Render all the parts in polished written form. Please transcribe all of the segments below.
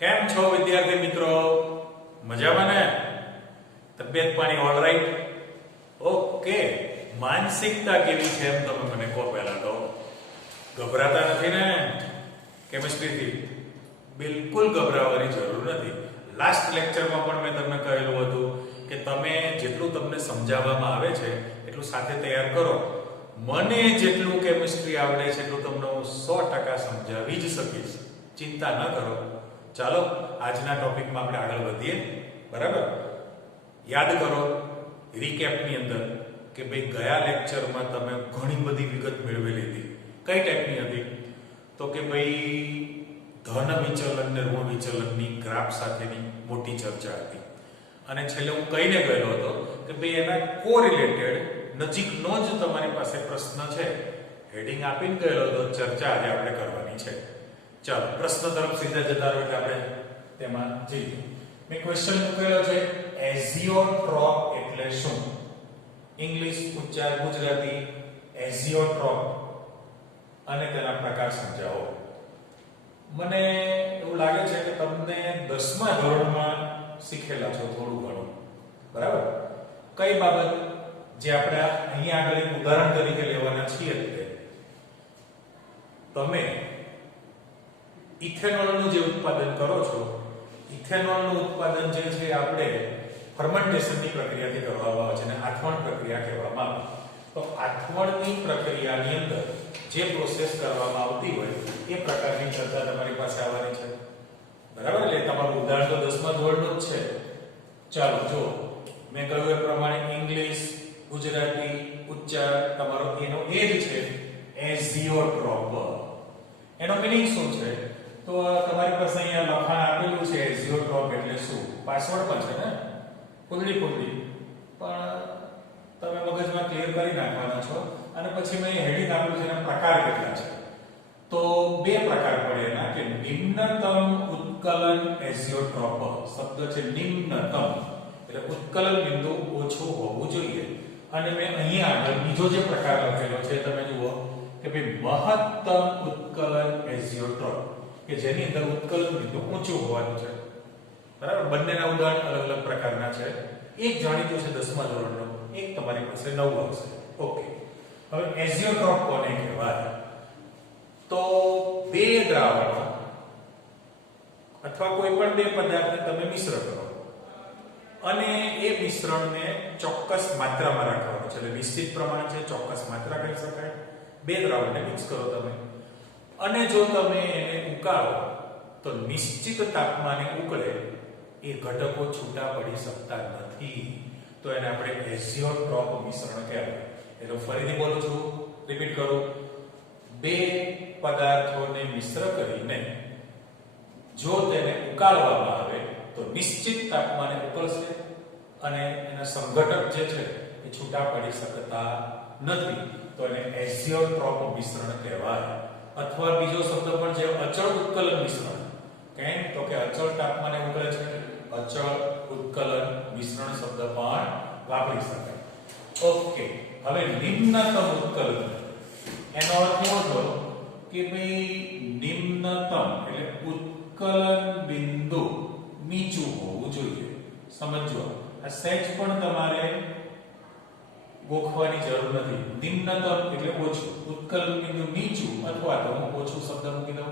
કેમ છો વિદ્યાર્થી મિત્રો? મજામાં ને? તબિયત પાણી ઓલરાઈટ? ઓકે. માનસિકતા કેવી છે એમ તમે મને કહો પહેલા તો. ગભરાતા નથી ને કેમિસ્ટ્રીથી? બિલકુલ ગભરાવાની જરૂર નથી. લાસ્ટ લેક્ચરમાં પણ મેં તમને કહેલું હતું કે તમે જેટલું તમને સમજાવવામાં આવે છે એટલું સાથે તૈયાર કરો. મને જેટલું કેમિસ્ટ્રી આવડે છે એટલું તમને હું 100% સમજાવી જ શકીશ. ચિંતા ન કરો. ચાલો આજના ટોપિકમાં આપણે આગળ વધીએ. બરાબર? યાદ કરો રીકેપની અંદર કે ભાઈ ગયા લેક્ચરમાં તમે ઘણી બધી વિગત મેળવેલી હતી. કઈ ટાઈપની હતી? તો કે ભાઈ ધન વિચલન ને ઋણ વિચલનની ગ્રાફ સાથેની મોટી ચર્ચા હતી. અને છેલ્લે હું કહીને ગયેલો હતો કે ભાઈ એના કોરિલેટેડ નજીકનો જ તમારી પાસે પ્રશ્ન છે. હેડિંગ આપીને ગયેલો હતો. ચર્ચા આજે આપણે કરવાની છે. ચાલો પ્રશ્ન તરફ સીધા જતા રહો એટલે આપણે તેમાં જઈએ. મેં ક્વેશ્ચન મૂકેલો છે એઝિયોટ્રોપ એટલે શું? ઇંગ્લિશ ઉચ્ચાર ગુજરાતી એઝિયોટ્રોપ અને તેના પ્રકાર સમજાવો. મને એવું લાગે છે કે તમને 10મા ધોરણમાં શીખેલા છો થોડું ઘણું. બરાબર? કઈ બાબત? જે આપણે અહીંયા આગળ એક ઉદાહરણ તરીકે લેવાના છીએ કે તમે ઇથેનોલનું જે ઉત્પાદન કરો છો, ઇથેનોલનું ઉત્પાદન જે છે આપણે ફર્મેન્ટેશનની પ્રક્રિયાથી કરવામાં આવે છે અને આથવણ પ્રક્રિયા કહેવામાં આવે. તો આથવણની પ્રક્રિયાની અંદર જે પ્રોસેસ કરવામાં આવતી હોય એ પ્રકારની ચર્ચા તમારી પાસે આવવાની છે. બરાબર? એટલે તમારું ઉદાહરણ તો 10મા ધોરણનું જ છે. ચાલો જો મેં કહ્યું એ પ્રમાણે ઇંગ્લિશ ગુજરાતી ઉચ્ચાર તમારો એનો એ જ છે એઝિયોટ્રોપ. એનો મીનિંગ શું છે? તો તમારી પાસે અહીંયા લખાણ આપેલું છે એઝિયોટ્રોપ એટલે શું? પાસવર્ડ પણ છે ને ફૂલડી પણ તમે મગજમાં ક્લિયર કરી નાખવાના છો. અને પછી મેં હેડિંગ આપેલું છે એના પ્રકાર કેટલા છે. તો બે પ્રકાર પડે એના કે નિમ્નતમ ઉત્કલન એઝિયોટ્રોપ. શબ્દ છે નિમ્નતમ એટલે ઉત્કલન બિંદુ ઓછું હોવું જોઈએ. અને મેં અહીંયા આગળ બીજો જે પ્રકાર લખેલો છે તમે જુઓ કે ભાઈ મહત્તમ ઉત્કલન એઝિયોટ્રોપ કે જેની અંદર ઉત્કલન બિંદુ ઊંચું હોવાનું છે. બરાબર? બંનેના ઉદાહરણ અલગ અલગ પ્રકારના છે. એક જાણીતું છે 10મા ધોરણનો, એક તમારી પાસે નવું હશે. ઓકે. હવે એઝિયોટ્રોપ કોને કહેવાય? તો બે દ્રાવણો અથવા કોઈ પણ બે પદાર્થને તમે મિશ્ર કરો અને એ મિશ્રણને ચોક્કસ માત્રામાં રાખવાનું છે. એટલે નિશ્ચિત પ્રમાણ છે, ચોક્કસ માત્રા કહી શકાય. બે દ્રાવણને મિક્સ કરો તમે અને જો તમે એને ઉકાળો તો નિશ્ચિત તાપમાને ઉકળે એ ઘટકો છૂટા પડી શકતા નથી. તો એને આપણે એઝિયોટ્રોપ મિશ્રણ કહેવાય. એટલે ફરીથી બોલું છું, રિપીટ કરું. બે પદાર્થોને મિશ્ર કરીને જો તેને ઉકાળવામાં આવે તો નિશ્ચિત તાપમાને ઉકળશે અને એના સંઘટક જે છે એ છૂટા પડી શકતા નથી. તો એને એઝિયોટ્રોપ મિશ્રણ કહેવાય. અથવા બીજો શબ્દ પણ છે અચળ ઉત્કલન મિશ્રણ. કેમ? તો કે અચળ તાપમાને ઉકળે છે, અચળ ઉત્કલન મિશ્રણ શબ્દ પણ વાપરી શકાય. ઓકે. હવે નિમ્નતમ ઉત્કલન એનો અર્થ એવો થયો કે ભાઈ નિમ્નતમ એટલે ઉત્કલન બિંદુ નીચું હોવું જોઈએ. સમજો આ સહેજ પણ તમારે ગોખવાની જરૂર નથી. નિમ્નતમ એટલે ઓછું, ઉત્કલન બિંદુ નીચું અથવા તો હું ઓછું શબ્દ મૂકી દઉં.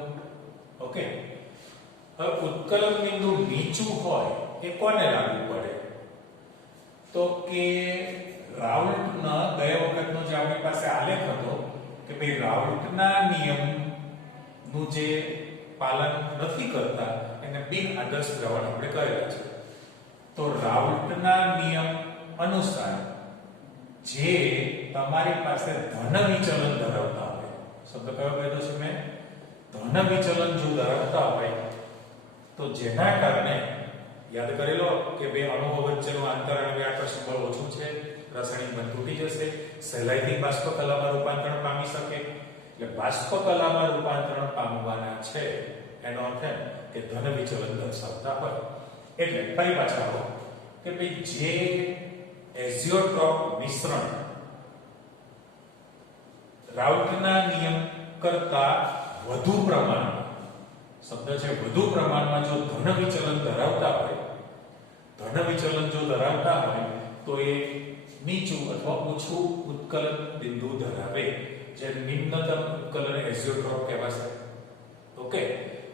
ઓકે. હવે ઉત્કલન બિંદુ નીચું હોય એ કોને લાગુ પડે? તો કે રાઉલ્ટના ગયા વખતનો જે આપણી પાસે આલેખ હતો કે ભાઈ રાઉલ્ટના નિયમનું જે પાલન નથી કરતા એને બિન આદર્શ દ્રાવણ આપણે કહેલા છે. તો રાઉલ્ટના નિયમ અનુસાર જે તમારી પાસે ધન વિચલન ધરાવતા હોય, શબ્દ કયો કહેતો છે મેં? ધન વિચલન જો ધરાવતા હોય તો જેના કારણે યાદ કરી લો કે બે અણુઓ વચ્ચેનું આંતરાણુ આકર્ષણ બળ ઓછું છે, રાસાયણિક બંધ તૂટી જશે, સહેલાઈથી બાષ્પકલામાં રૂપાંતરણ પામી શકે. એટલે બાષ્પકલામાં રૂપાંતરણ પામવાના છે એનો અર્થ એમ કે ધન વિચલન દર્શાવતા હોય. એટલે ફરી પાછા આવો કે ભાઈ જે એઝિયોટ્રોપ મિશ્રણ રાઉલ્ટના નિયમ કરતા વધુ પ્રમાણમાં શબ્દ છે વધુ પ્રમાણમાં જો ધન વિચલન ધરાવતા હોય, ધન વિચલન જો ધરાવતા હોય તો એ નીચું અથવા ઊંચું ઉત્કલન બિંદુ ધરાવે, જે નિમ્નતમ ઉત્કલન એઝિયોટ્રોપ કહેવાશે. ઓકે,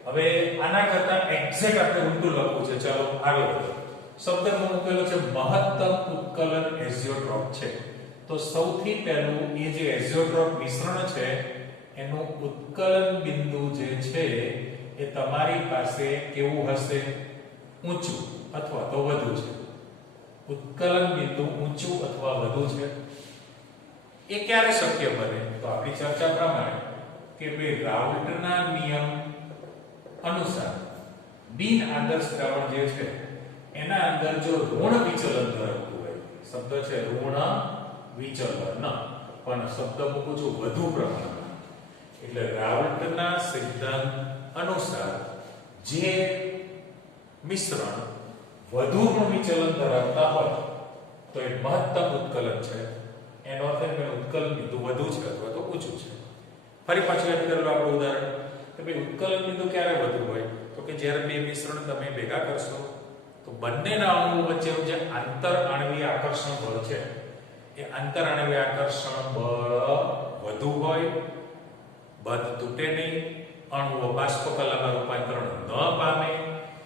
હવે આના કરતા એક્ઝેક્ટ આપણે ઊંધું લખવું છે. ચાલો આગળ વધો. શબ્દમાં મૂકેલો છે મહત્તમ ઉત્કલન એઝિયોટ્રોપ છે. તો સૌથી પહેલું એ જે એઝિયોટ્રોપ મિશ્રણ છે એનું ઉત્કલન બિંદુ જે છે એ તમારી પાસે કેવું હશે? ઊંચું અથવા તો વધુ છે. ઉત્કલન બિંદુ ઊંચું અથવા વધુ છે. એ ક્યારે શક્ય બને? તો આપણી ચર્ચા પ્રમાણે કે ભાઈ રાઉલ્ટના નિયમ અનુસાર બિન આદર્શ દ્રાવણ જે છે એના અંદર જો ઋણ વિચલન ધરાવતું હોય, શબ્દ છે ઋણ વિચલન, પણ શબ્દ મૂકું છું વધુ પ્રમાણમાં, એટલે રાઉલ્ટના સિદ્ધાંત અનુસાર જે મિશ્રણ વધુ ઋણ વિચલન ધરાવતા હોય તો એ મહત્તમ ઉત્કલન છે. એનો અર્થ એ કે ઉત્કલન બિંદુ વધુ છે અથવા તો ઊંચું છે. ફરી પાછું યાદ કરેલું આપણું ઉદાહરણ કે ભાઈ ઉત્કલન બિંદુ ક્યારે વધુ હોય? તો કે જ્યારે બે મિશ્રણ તમે ભેગા કરશો તો બંનેના અણુઓ વચ્ચેનું જે આંતર આણ્વીય આકર્ષણ બળ છે એ આંતર આણ્વીય આકર્ષણ બળ વધુ હોય, બંધ તૂટે નહીં, અણુઓ બાષ્પકલામાં રૂપાંતરણ ન પામે,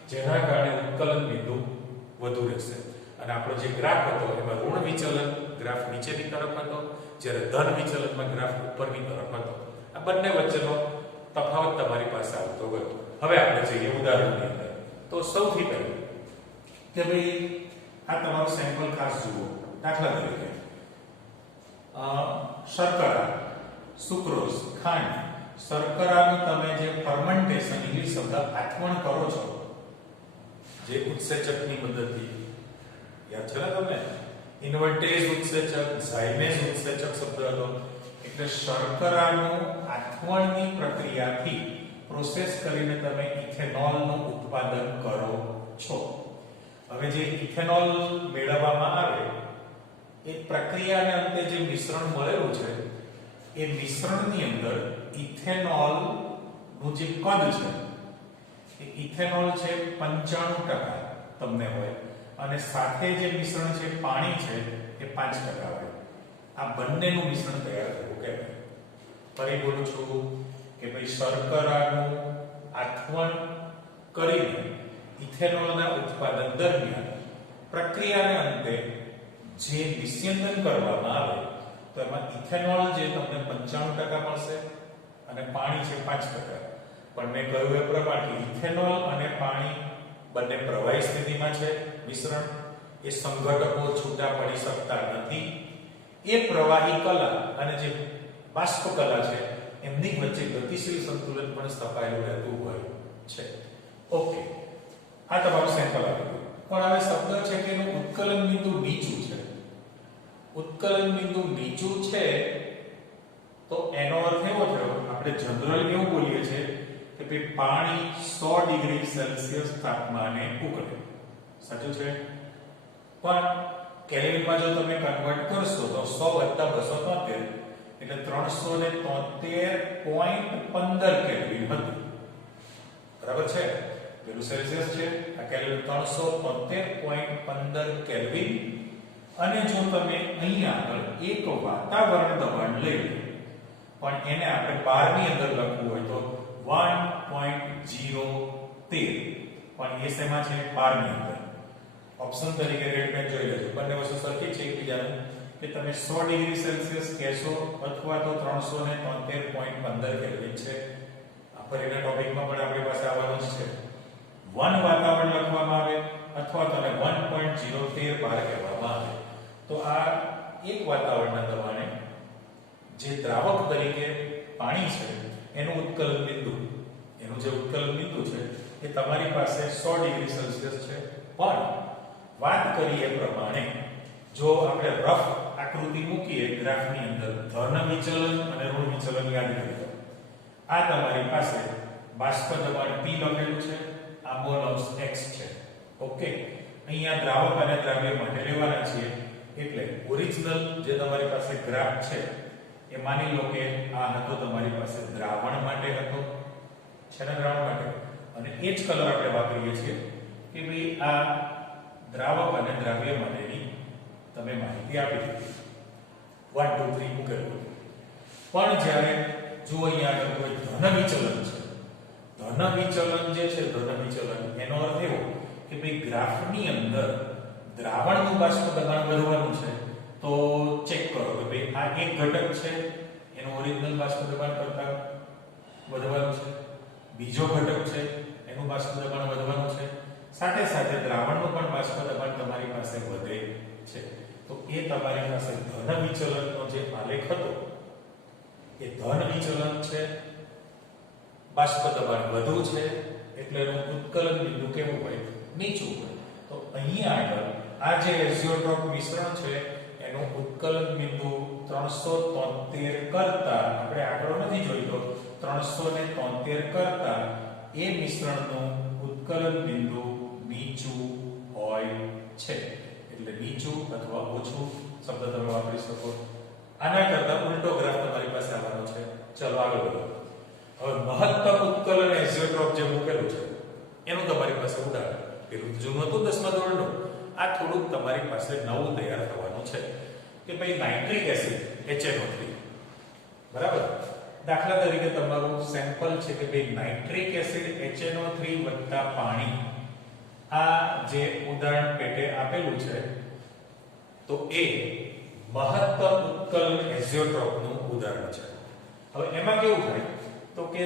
જેના કારણે ઉત્કલન બિંદુ વધુ રહેશે. અને આપણો જે ગ્રાફ હતો એમાં ઋણ વિચલન ગ્રાફ નીચેની તરફ હતો, જ્યારે ધન વિચલનમાં ગ્રાફ ઉપરની તરફ હતો. આ બંને વચ્ચેનો તફાવત તમારી પાસે આવતો ગયો. હવે આપણે જઈએ ઉદાહરણની અંદર. તો સૌથી પહેલું કે ભાઈ આ તમારું સેમ્પલ ખાસ જુઓ. દાખલા તરીકે શર્કરા, સુક્રોઝ, ખાંડ, શર્કરાનું તમે જે ફર્મેન્ટેશન ઇંગ્લિશ શબ્દ આથમણ કરો છો જે ઉત્સેચકની મદદથી, યાદ છે ને તમને? ઇન્વર્ટેજ ઉત્સેચક, ઝાયમેજ ઉત્સેચક શબ્દ હતો. એટલે શર્કરાનું આથમણની પ્રક્રિયાથી પ્રોસેસ કરીને તમે ઇથેનોલનું ઉત્પાદન કરો છો. હવે જે ઇથેનોલ મેળવવામાં આવે એ પ્રક્રિયાને અંતે જે મિશ્રણ મળેલું છે એ મિશ્રણની અંદર ઇથેનોલ નું જે કદ છે એ ઇથેનોલ છે 95% તમને હોય, અને સાથે જે મિશ્રણ છે પાણી છે એ 5% હોય. આ બંનેનું મિશ્રણ તૈયાર થયું કે ફરી બોલું છું કે ભાઈ શર્કરાનું આથમણ કરીને ઇથેનોલના ઉત્પાદન દરમિયાન પ્રક્રિયાને અંતે જે વિસ્યંદન કરવામાં આવે તો એમાં ઇથેનોલ જે તમને 95% મળશે અને પાણી છે 5%. પણ મેં કહ્યું એ પ્રમાણે ઇથેનોલ અને પાણી બંને પ્રવાહી સ્થિતિમાં છે મિશ્રણ, એ સંઘટકો છૂટા પડી શકતા નથી. એ પ્રવાહી કલા અને જે બાષ્પ કલા છે એમની વચ્ચે ગતિશીલ સંતુલન પણ સ્થપાયેલું રહેતું હોય છે. ઓકે, આ તમારું સેમ્પલ આવ્યું. પણ હવે શબ્દ છે કે એનું ઉત્કલન બિંદુ નીચું છે. ઉત્કલન બિંદુ નીચું છે તો એનો અર્થ એવો થયો, આપણે જનરલી એવું બોલીએ છીએ કે ભાઈ પાણી 100 ડિગ્રી સેલ્સિયસ તાપમાને ઉકળે. સાચું છે? પણ કેલ્વિનમાં જો તમે કન્વર્ટ કરશો તો 100 + 273 એટલે 373.15 કેલ્વિન હતું. બરાબર છે? પેલું સેલ્સિયસ છે, આ કેલ્વિન 373.15 કેલ્વિન. અને જો તમે અહીંયા આગળ એક વાતાવરણ દબાણ લઈ લો, પણ એને આપણે બારની અંદર લખવું હોય તો 1.013, પણ એ શેમાં છે? બારની અંદર. ઓપ્શન તરીકે રેડ પેન જોઈ લેજો. બંને વસ્તુ સરખી છે એકબીજાનું, કે તમે 100 ડિગ્રી સેલ્સિયસ કહેશો અથવા તો 373.15 કેલ્વિન છે. આ ફરીના ટોપિકમાં પણ આપણી પાસે આવવાનું જ છે. વન વાતાવરણ લખવામાં આવે અથવા તો 1.013 બાર કહેવામાં આવે તો આ એક વાતાવરણના દબાણે જે દ્રાવક તરીકે પાણી છે એનું ઉત્કલન બિંદુ, એનું જે ઉત્કલન બિંદુ છે એ તમારી પાસે 100 ડિગ્રી સેલ્સિયસ છે. પણ વાત કરીએ પ્રમાણે જો આપણે રફ આકૃતિ મૂકીએ ગ્રાફની અંદર, ધન વિચલન અને ઋણ વિચલન યાદ કરીએ. આ તમારી પાસે બાષ્પ દબાણ P લખેલું છે, આ મોલ x છે. ઓકે, અહીંયા દ્રાવક અને દ્રાવ્ય માટે લેવાના છીએ. એટલે ઓરિજિનલ જે તમારી પાસે ગ્રાફ છે એ માની લો કે આ હતો તમારી પાસે દ્રાવણ માટે હતો છે ને, દ્રાવણ માટે. અને એ જ કલર આપણે વાપરીએ છીએ કે ભાઈ આ દ્રાવક અને દ્રવ્ય માટેની તમે માહિતી આપી દીધી 1 2 3 મૂકેલું. પણ જ્યારે જો અહીંયા આગળ કોઈ ધન વિચલન છે, ધન વિચલન જે છે, ધન વિચલન એનો અર્થ એવો કે ભાઈ ગ્રાફની અંદર દ્રાવણનું બાષ્પ દબાણ વધવાનું છે તો ચેક કરો કે ભાઈ આ એક ઘટક છે એનું ઓરિજિનલ બાષ્પ દબાણ કરતા વધવાનું છે, બીજો ઘટક છે એનું બાષ્પ દબાણ વધવાનું છે, સાથે સાથે દ્રાવણનું પણ બાષ્પ દબાણ તમારી પાસે વધે છે. તો એ તમારી પાસે ધન વિચલનનો જે આલેખ હતો એ ધન વિચલન છે, બાષ્પ દબાણ વધુ છે એટલે એનું ઉત્કલન બિંદુ કેવું હોય? નીચું હોય. તો અહીંયા આગળ આ જે એઝિયોટ્રોપ મિશ્રણ છે એનું ઉત્કલન બિંદુ 373 કરતા, આપણે આંકડો નથી જોઈતો, 373 કરતા એ મિશ્રણનું ઉત્કલન બિંદુ નીચું હોય છે. એટલે નીચું અથવા ઓછું શબ્દ તમે વાપરી શકો. આના કરતા ઉલટો ગ્રાફ તમારી પાસે આવવાનો છે. ચલો આગળ વધો. હવે મહત્તમ ઉત્કલન એઝિયોટ્રોપ જે મૂકેલું છે એનું તમારી પાસે ઉદાહરણ, પેલું જૂનું હતું 10મા ધોરણનું, આ થોડુંક તમારી પાસે નવું તૈયાર થવાનું છે કે ભાઈ નાઇટ્રિક એસિડ HNO3, બરાબર. દાખલા તરીકે તમારું સેમ્પલ છે કે ભાઈ નાઇટ્રિક એસિડ HNO3 વત્તા પાણી, આ જે ઉદાહરણ પેટે આપેલું છે તો એ મહત્તમ ઉત્કલન એઝિયોટ્રોપનું ઉદાહરણ છે. હવે એમાં કેવું થાય તો કે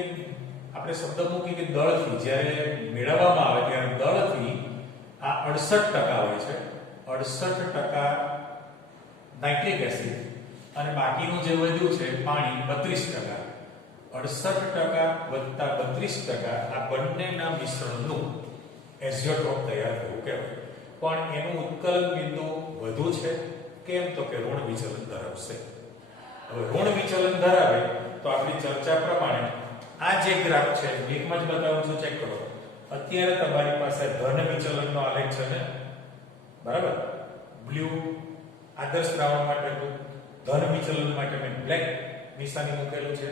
આપણે શબ્દ મૂકી કે દળથી જ્યારે મેળવવામાં આવે ત્યારે દળથી આ 68% હોય છે, 68% નાઇટ્રિક એસિડ અને બાકીનું જે વધ્યું છે પાણી 32%. 68% વત્તા 32% આ બંનેના મિશ્રણનું એઝિયોટ્રોપ તૈયાર થયું કહેવાય. પણ એનું ઉત્કલન બિંદુ વધુ છે, કેમ? તો કે ઋણ વિચલન ધરાવશે. હવે ઋણ વિચલન ધરાવે તો આપણી ચર્ચા પ્રમાણે આ જે ગ્રાફ છે એકમાં જ બતાવું છું, ચેક કરો. અત્યારે તમારી પાસે ધન વિચલનનો આલેખ છે ને, બરાબર. બ્લુ આદર્શ દ્રાવણ માટેનું, ધન વિચલન માટે મેં બ્લેક નિશાની મૂકેલું છે.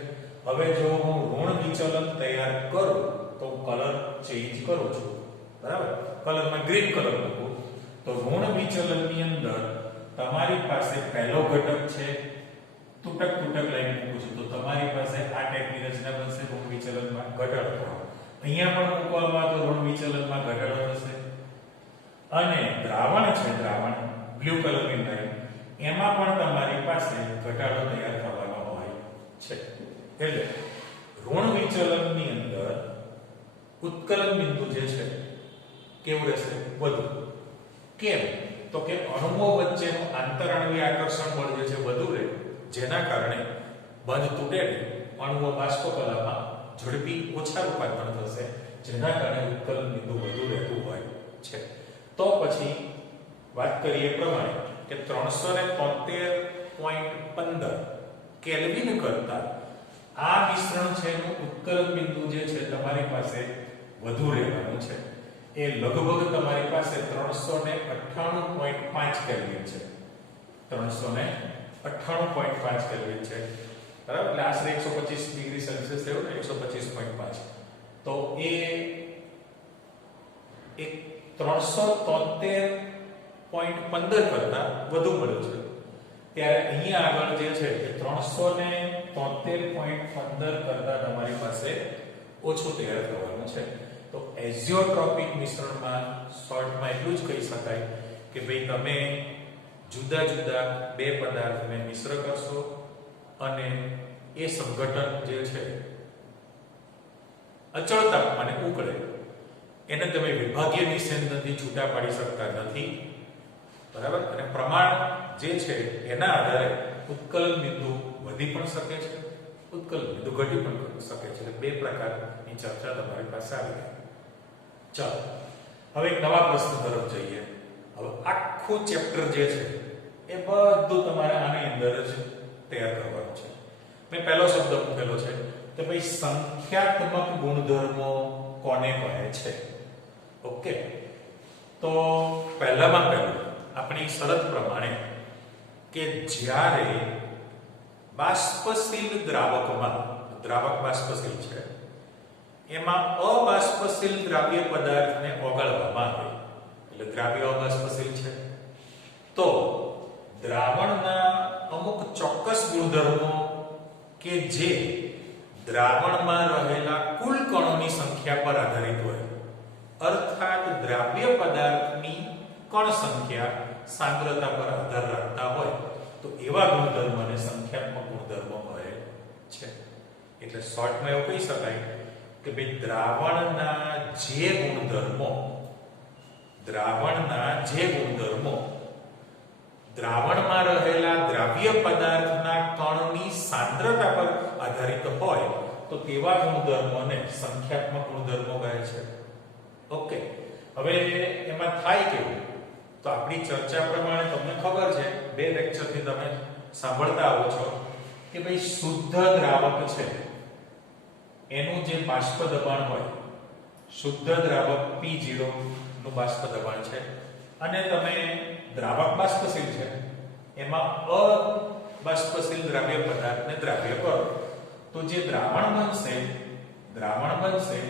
હવે જો હું ઋણ વિચલન તૈયાર કરું તો કલર ચેન્જ કરું છું, બરાબર. કલરમાં ગ્રીન કલર મૂકું તો ઋણ વિચલનની અંદર તમારી પાસે પહેલો ઘટક છે, તૂટક લાઈન મૂકું છું તો તમારી પાસે આ ટાઈપની રચના બનશે. ઋણ વિચલનમાં ઘટાડો થયો, અહીંયા પણ મૂકવામાં તો ઋણ વિચલનમાં ઘટાડો થશે. અને દ્રાવણ છે, દ્રાવણ બ્લુ કલરની લાઈન, એમાં પણ તમારી પાસે ઘટાડો તૈયાર થવાનો હોય છે. એટલે ઋણ વિચલનની અંદર ઉત્કલન બિંદુ જે છે કેવું રહેશે? વધુ. કેમ? તો કે અણુઓ વચ્ચેનું આંતરાણવીય આકર્ષણ બળ જે છે વધુ રહે, જેના કારણે બંધ તૂટે નહીં, અણુઓ બાષ્પકલામાં ઝડપી ઓછા રૂપાંતર થશે, જેના કારણે ઉત્કલન બિંદુ વધુ રહેતું હોય છે. તો પછી વાત કરીએ પ્રમાણે કે 373.15 કેલ્વિન કરતા આ મિશ્રણ છે એનું ઉત્કલન બિંદુ જે છે તમારી પાસે વધુ રહેવાનું છે. એ લગભગ તમારી પાસે 398.5 કેલ્વિન છે. 398.5 કેલ્વિન છે, બરાબર. એટલે આશરે 125 ડિગ્રી સેલ્સિયસ થયું ને, 125.5. તો એ 373.15 કરતા વધુ મળ્યું છે. ત્યારે અહીંયા આગળ જે છે એ 373.15 કરતા તમારી પાસે ઓછું તૈયાર થવાનું છે. તો એઝિયોટ્રોપિક મિશ્રણમાં શોર્ટમાં એટલું જ કહી શકાય કે ભાઈ તમે જુદા જુદા બે પદાર્થને મિશ્ર કરશો અને એ સંઘટન જે છે અચળ તાપમાને ઉકળે, એને તમે વિભાગીય નિષેધનથી છૂટા પાડી શકતા નથી, બરાબર. અને પ્રમાણ જે છે એના આધારે ઉત્કલન બિંદુ વધી પણ શકે છે, ઉત્કલન બિંદુ ઘટી પણ શકે છે. એટલે બે પ્રકારની ચર્ચા તમારી પાસે આવી ગઈ. ચાલો હવે એક નવા પ્રશ્ન તરફ જઈએ. હવે આખું ચેપ્ટર જે છે એ બધું તમારે આની અંદર જ તૈયાર કરવાનું છે. મેં પહેલો શબ્દ મૂકેલો છે કે ભાઈ સંખ્યાત્મક ગુણધર્મો કોને કહે છે? ઓકે, તો પહેલામાં પહેલું આપણી શરત પ્રમાણે કે જ્યારે બાષ્પશીલ દ્રાવકમાં, દ્રાવક બાષ્પશીલ છે, એમાં અબાષ્પશીલ દ્રાવ્ય પદાર્થને ઓગાળવામાં આવે એટલે દ્રાવ્ય અબાષ્પશીલ છે. તો દ્રાવણના અમુક ચોક્કસ ગુણધર્મો કે જે દ્રાવણમાં રહેલા કુલ કણોની સંખ્યા પર આધારિત હોય, અર્થાત દ્રાવ્ય પદાર્થની કણ સંખ્યા સાંદ્રતા પર આધાર રાખતા હોય, તો એવા ગુણધર્મોને સંખ્યાત્મક ગુણધર્મો કહે છે. એટલે શોર્ટમાં એવું કહી શકાય કે ભાઈ દ્રાવણમાં રહેલા દ્રાવ્ય પદાર્થના કણની સાંદ્રતા પર આધારિત હોય તો તેવા ગુણધર્મોને સંખ્યાત્મક ગુણધર્મો કહે છે. ઓકે, હવે એમાં થાય કેવું? તો આપણી ચર્ચા પ્રમાણે તમને ખબર છે, બે લેક્ચરથી તમે સાંભળતા આવો છો કે ભાઈ શુદ્ધ દ્રાવક છે એનું જે બાષ્પ દબાણ હોય, શુદ્ધ દ્રાવક P0 નું બાષ્પ દબાણ છે, અને તમે દ્રાવક બાષ્પશીલ છે એમાં અબાષ્પશીલ દ્રાવ્ય પદાર્થને દ્રાવ્ય કરો તો જે દ્રાવણ બનશે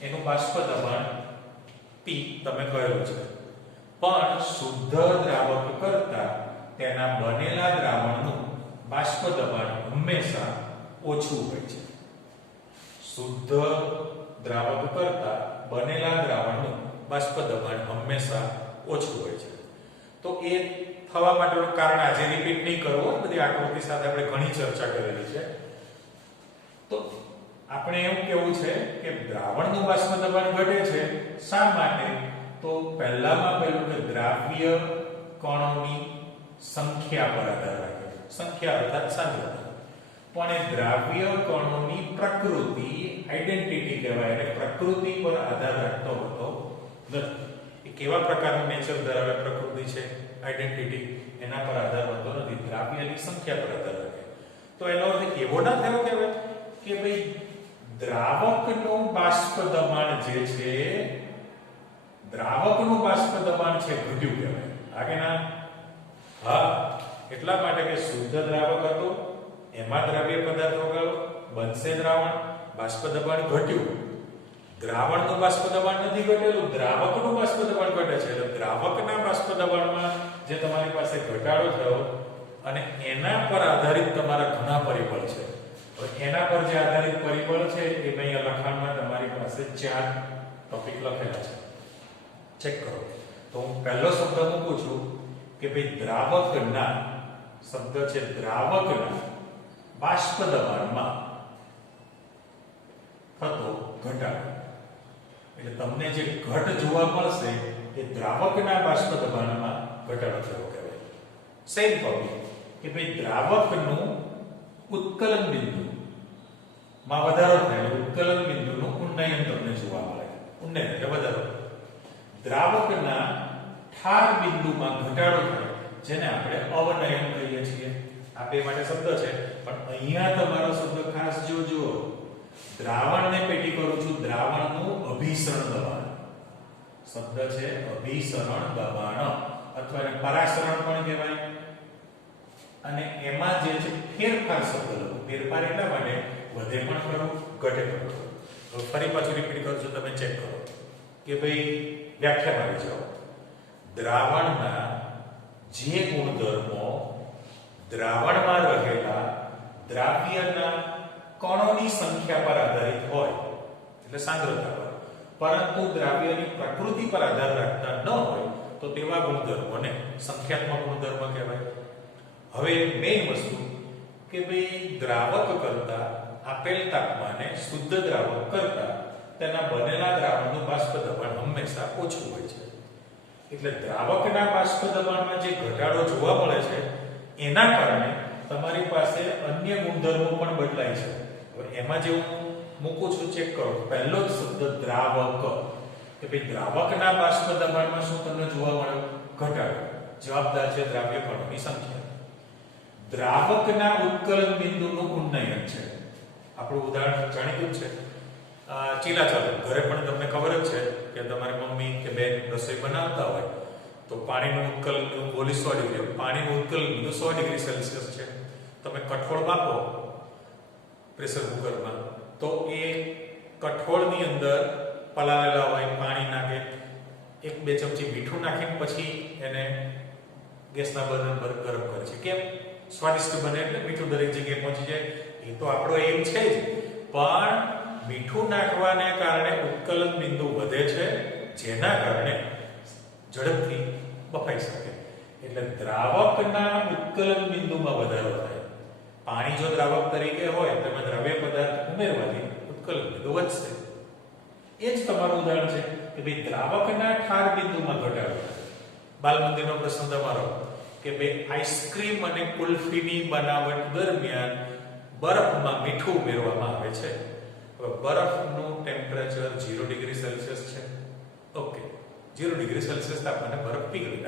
એનું બાષ્પ દબાણ P તમે કહેલું છે. પણ શુદ્ધ દ્રાવક કરતા તેના બનેલા દ્રાવણનું બાષ્પ દબાણ હંમેશા ઓછું હોય છે. શુદ્ધ દ્રાવક કરતા બનેલા દ્રાવણનું બાષ્પ દબાણ હંમેશા ઓછું હોય છે. તો એ થવા માટેનું કારણ આજે રિપીટ નહીં કરવું, બધી આકૃતિ સાથે આપણે ઘણી ચર્ચા કરેલી છે. તો આપણે એવું કેવું છે કે દ્રાવણનું બાષ્પ દબાણ ઘટે છે. શા માટે? તો પહેલું કે દ્રાવ્ય કણોની સંખ્યા પર આધાર રાખે છે. સંખ્યા અર્થાત સાંદ્રતા. પણ એ દ્રાવ્ય કણોની પ્રકૃતિ, આઈડેન્ટિટી કહેવાય, એટલે પ્રકૃતિ પર આધાર રાખતો હોતો નથી. એ કેવા પ્રકારનું નેચર ધરાવે પ્રકૃતિ છે, આઈડેન્ટિટી, એના પર આધાર હોતો નથી, દ્રાવ્યની સંખ્યા પર આધાર રાખે. તો એનો અર્થ એવો ના થયો કહેવાય કે ભાઈ દ્રાવકનું બાષ્પ દબાણ જે છે, દ્રાવકનું બાષ્પ દબાણ છે ઘટ્યું કહેવાય. આ કે ના? હા, એટલા માટે કે શુદ્ધ દ્રાવક હતો, એમાં દ્રાવ્ય પદાર્થ ઓગાળો, બનશે દ્રાવણ, બાષ્પ દબાણ ઘટ્યું. દ્રાવણનું બાષ્પ દબાણ નથી ઘટેલું, દ્રાવકનું બાષ્પ દબાણ ઘટે છે. એટલે દ્રાવકના બાષ્પ દબાણમાં જે તમારી પાસે ઘટાડો થયો અને એના પર આધારિત તમારા ઘણા પરિબળ છે. હવે એના પર જે આધારિત પરિબળ છે એ અહીંયા લખાણમાં તમારી પાસે 4 ટોપિક લખેલા છે. ચેક કરો. તો હું પહેલો શબ્દ મૂકું છું કે ભાઈ દ્રાવકના શબ્દ છે, દ્રાવકના બાષ્પ દબાણમાં થતો ઘટાડો. એટલે તમને જે ઘટ જોવા મળશે એ દ્રાવકના બાષ્પ દબાણમાં ઘટાડો થયો કહેવાય. સેમ ટોપિક કે ભાઈ દ્રાવકનું ઉત્કલન બિંદુ માં વધારો થાય, ઉત્કલન બિંદુનું ઉન્નયન તમને જોવા મળે. ઉન્નયન એટલે વધારો. દ્રાવકના ઠાર બિંદુમાં ઘટાડો થાય, જેને આપણે અવનયન કહીએ છીએ. આ બે માટે શબ્દ છે, પણ અહીંયા તમારો શબ્દ ખાસ જોજો. દ્રાવણને પેટી કરું છું, દ્રાવણનું અભિસરણ દબાણ. શબ્દ છે અભિસરણ દબાણ, અથવા એને પરાસરણ પણ કહેવાય. અને એમાં જે છે ફેરફાર શબ્દ લખો. ફેરફાર એટલા માટે વધે પણ ખરું, ઘટે પણ ખરું. હવે ફરી પાછું રિપીટ કરજો, તમે ચેક કરો કે ભાઈ વ્યાખ્યા આવી જાઓ. દ્રાવણના જે ગુણધર્મો દ્રાવણમાં રહેલા દ્રાવ્યના કણોની સંખ્યા પર આધારિત હોય, એટલે સાંદ્રતા પર, પરંતુ દ્રાવ્યની પ્રકૃતિ પર આધાર રાખતા ન હોય, તો તેવા ગુણધર્મોને સંખ્યાત્મક ગુણધર્મ કહેવાય. હવે મેઇન વસ્તુ કે ભાઈ દ્રાવક કરતા આપેલ તાપમાને શુદ્ધ દ્રાવક કરતા તેના બનેલા દ્રાવણનું બાષ્પ દબાણ હંમેશા ઓછું હોય છે. એટલે દ્રાવકના બાષ્પ દબાણમાં જે ઘટાડો જોવા મળે છે એના કારણે તમારી પાસે અન્ય ગુણધર્મો પણ બદલાય છે. હવે એમાં જે હું મૂકું છું, ચેક કરો. પહેલો જ શબ્દ દ્રાવક, કે ભાઈ દ્રાવકના બાષ્પ દબાણમાં શું તમને જોવા મળ્યો? ઘટાડો. જવાબદાર છે દ્રાવ્ય કણોની સંખ્યા. દ્રાવકના ઉત્કલન બિંદુનું ઉન્નયન છે. આપણું ઉદાહરણ જાણીતું છે, ચીલા ચાલુ. ઘરે પણ તમને ખબર જ છે કે તમારી મમ્મી કે બેન રસોઈ બનાવતા હોય તો પાણીનું ઉત્કલન બોલી 100 ડિગ્રી, પાણીનું ઉત્કલન બિંદુ 100 ડિગ્રી સેલ્સિયસ છે. તમે કઠોળ બાફો પ્રેશર કુકરમાં તો એ કઠોળની અંદર પલાળેલા હોય પાણી નાખે, 1-2 ચમચી મીઠું નાખીને પછી એને ગેસના બર્નર પર ગરમ કરે છે. કેમ? સ્વાદિષ્ટ બને એટલે મીઠું દરેક જગ્યાએ પહોંચી જાય. એ તો આપણો એમ છે જ, પણ મીઠું નાખવાને કારણે ઉત્કલન બિંદુ વધે છે, જેના કારણે ઝડપથી બફાઈ શકે. એટલે દ્રાવકના ઉત્કલન બિંદુમાં વધારો થાય. પાણી જો દ્રાવક તરીકે હોય તેમાં દ્રવ્ય પદાર્થ ઉમેરવાથી ઉત્કલન બિંદુ વધશે. એ જ તમારું ઉદાહરણ છે કે ભાઈ દ્રાવકના ઠાર બિંદુમાં ઘટાડો થાય. બાલ મંદિરનો પ્રશ્ન તમારો કે ભાઈ આઈસ્ક્રીમ અને કુલ્ફીની બનાવટ દરમિયાન બરફમાં મીઠું ઉમેરવામાં આવે છે. હવે બરફનું ટેમ્પરેચર 0 ડિગ્રી સેલ્સિયસ છે. ઓકે, 0 ડિગ્રી સેલ્સિયસ તાપમાને બરફ પીગળે,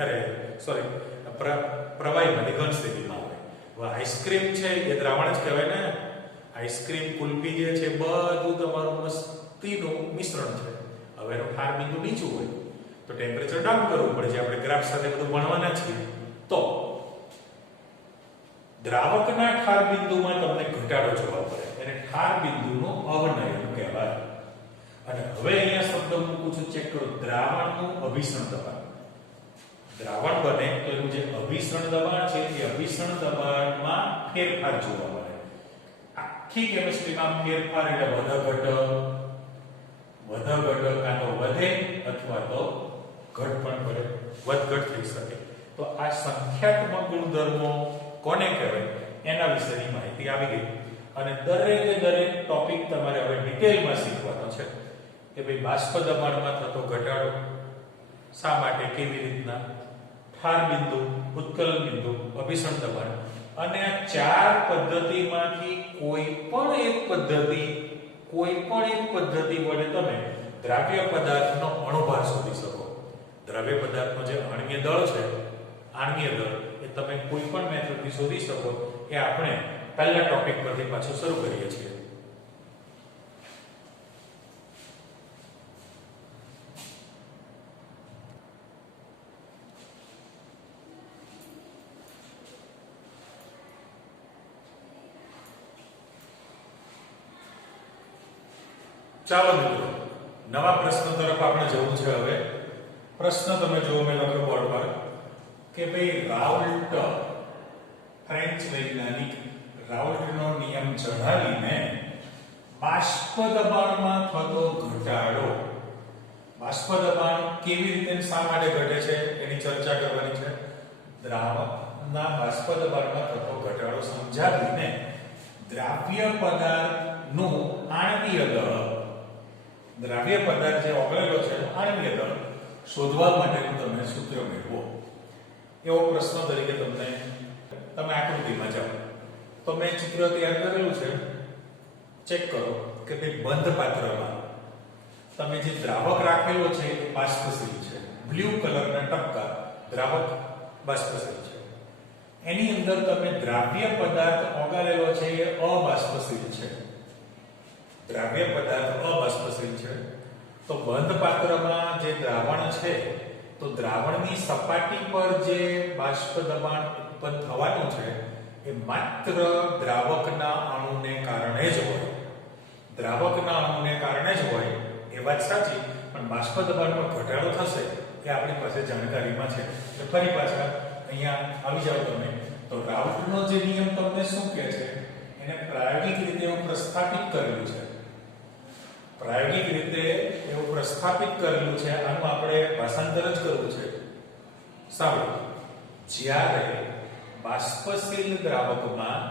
પ્રવાહીમાંથી ઘન સ્થિતિમાં આવે. હવે આઈસ્ક્રીમ છે એ દ્રાવણ જ કહેવાય ને. આઈસ્ક્રીમ કુલ્ફી જે છે બધું તમારું મસ્તીનું મિશ્રણ છે. હવે એનું ઠાર બિંદુ નીચું હોય તો ટેમ્પરેચર ડાઉન કરવું પડે છે. આપણે ગ્રાફ સાથે બધું ભણવાના છીએ. તો દ્રાવકના ઠાર બિંદુમાં તમને ઘટાડો જોવા મળે, એને ઠાર બિંદુનું અવનયન કહેવાય. અને હવે અહીંયા શબ્દ મૂકું છું, ચેક કરો. દ્રાવણનું અભિસરણ દબાણ. દ્રાવણ બને તો એનું જે અભિસરણ દબાણ છે એ અભિસરણ દબાણમાં ફેરફાર જોવા મળે. આખી કેમિસ્ટ્રીમાં ફેરફાર એટલે વધઘટ કાં તો વધે અથવા તો ઘટ પણ કરે, વધઘટ થઈ શકે. તો આ સંખ્યાત્મક ગુણધર્મો કોને કહેવાય એના વિશેની માહિતી આવી ગઈ. અને દરેક ટોપિક તમારે હવે ડિટેલમાં શીખવાનો છે કે ભાઈ બાષ્પ દબાણમાં થતો ઘટાડો શા માટે, કેવી રીતના, ઠાર બિંદુ, ઉત્કલન બિંદુ, અભિસરણ દબાણ. અને આ 4 પદ્ધતિમાંથી કોઈ પણ એક પદ્ધતિ વડે તમે દ્રાવ્ય પદાર્થનો અણુભાર શોધી શકો. દ્રવ્ય પદાર્થનો જે આણ્વીય દળ છે, એ તમે કોઈ પણ મેથડથી શોધી શકો. એ આપણે પહેલા ટોપિક પરથી પાછું શરૂ કરીએ છીએ. ચાલો મિત્રો, નવા પ્રશ્ન તરફ આપણે જવું છે. હવે પ્રશ્ન તમે જુઓ, મેં લખ્યો બોર્ડ પર કે ભાઈ રાઉલ્ટ, ફ્રેન્ચ વૈજ્ઞાનિક રાઉલ્ટનો નિયમ જણાવીને બાષ્પ દબાણમાં થતો ઘટાડો, બાષ્પ દબાણ કેવી રીતે શા માટે ઘટે છે એની ચર્ચા કરવાની છે. દ્રાવકના બાષ્પ દબાણમાં થતો ઘટાડો સમજાવીને દ્રાવ્ય પદાર્થનું આણ્વીય દળ, દ્રાવ્ય પદાર્થ જે ઓગળેલો છે આણ્વીય દળ શોધવા માટેનું તમે સૂત્ર મેળવો. એવો પ્રશ્ન તરીકે તમે આકૃતિમાં જાઓ તો મેં ચિત્ર તૈયાર કરેલું છે. ચેક કરો કે ભાઈ બંધ પાત્રમાં તમે જે દ્રાવક રાખેલો છે એ બાષ્પશીલ છે. બ્લુ કલરના ટપકા દ્રાવક બાષ્પશીલ છે. એની અંદર તમે દ્રાવ્ય પદાર્થ ઓગાળેલો છે એ અબાષ્પશીલ છે. દ્રાવ્ય પદાર્થ અબાષ્પશીલ છે. તો બંધ પાત્રમાં જે દ્રાવણ છે તો દ્રાવણની સપાટી પર જે બાષ્પ દબાણ ઉત્પન્ન થવાનું છે એ માત્ર દ્રાવકના અણુને કારણે જ હોય. દ્રાવકના અણુને કારણે જ હોય એ વાત સાચી, પણ બાષ્પ દબાણમાં ઘટાડો થશે એ આપણી પાસે જાણકારીમાં છે. તો ફરી પાછા અહીંયા આવી જાવ તમે. તો રાઉલ્ટનો જે નિયમ તમને શું કહે છે એને પ્રાયોગિક રીતે એવું પ્રસ્થાપિત કરેલું છે. પ્રાયોગિક રીતે એવું પ્રસ્થાપિત કરેલું છે. આનું આપણે ભાષાંતર જ કરવું છે. સાંભળો, જ્યારે બાષ્પશીલ દ્રાવકમાં